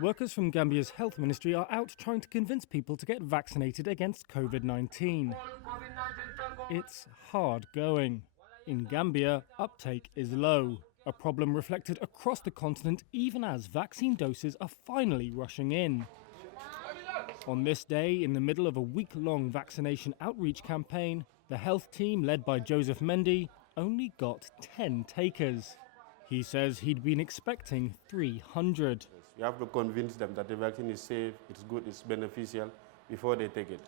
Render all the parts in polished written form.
Workers from Gambia's health ministry are out trying to convince people to get vaccinated against COVID-19. It's hard going. In Gambia, uptake is low, a problem reflected across the continent even as vaccine doses are finally rushing in. On this day, in the middle of a week-long vaccination outreach campaign, the health team led by Joseph Mendy only got 10 takers. He says he'd been expecting 300. You have to convince them that the vaccine is safe, it's good, it's beneficial before they take it.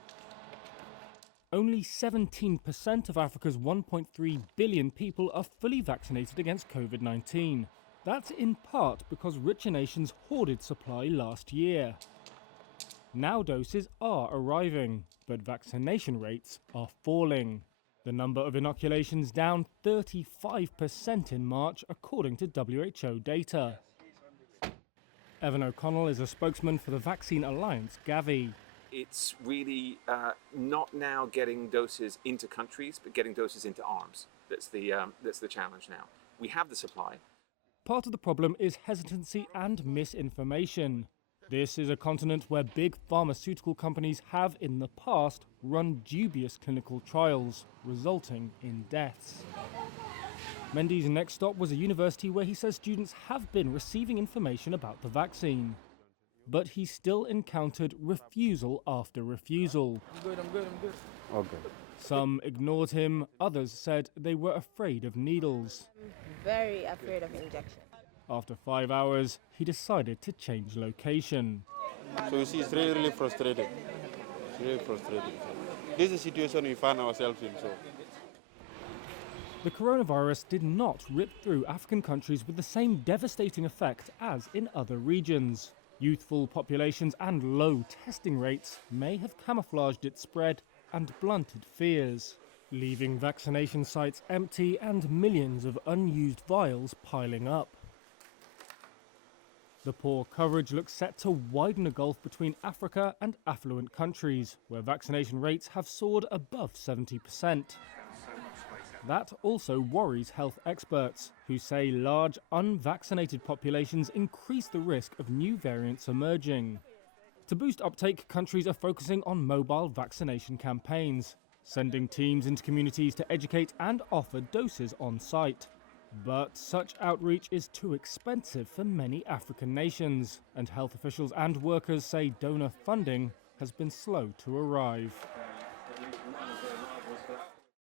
Only 17% of Africa's 1.3 billion people are fully vaccinated against COVID-19. That's in part because richer nations hoarded supply last year. Now doses are arriving, but vaccination rates are falling. The number of inoculations down 35% in March, according to WHO data. Evan O'Connell is a spokesman for the Vaccine Alliance, Gavi. It's really not now getting doses into countries, but getting doses into arms. That's the challenge now. We have the supply. Part of the problem is hesitancy and misinformation. This is a continent where big pharmaceutical companies have in the past run dubious clinical trials, resulting in deaths. Mendy's next stop was a university where he says students have been receiving information about the vaccine. But he still encountered refusal after refusal. I'm good. Okay. Some ignored him, others said they were afraid of needles. I'm very afraid of injection. After 5 hours, he decided to change location. So you see, it's really frustrating. It's really frustrating. This is a situation we find ourselves in. So. The coronavirus did not rip through African countries with the same devastating effect as in other regions. Youthful populations and low testing rates may have camouflaged its spread and blunted fears, leaving vaccination sites empty and millions of unused vials piling up. The poor coverage looks set to widen the gulf between Africa and affluent countries, where vaccination rates have soared above 70%. That also worries health experts, who say large unvaccinated populations increase the risk of new variants emerging. To boost uptake, countries are focusing on mobile vaccination campaigns, sending teams into communities to educate and offer doses on site. But such outreach is too expensive for many African nations, and health officials and workers say donor funding has been slow to arrive.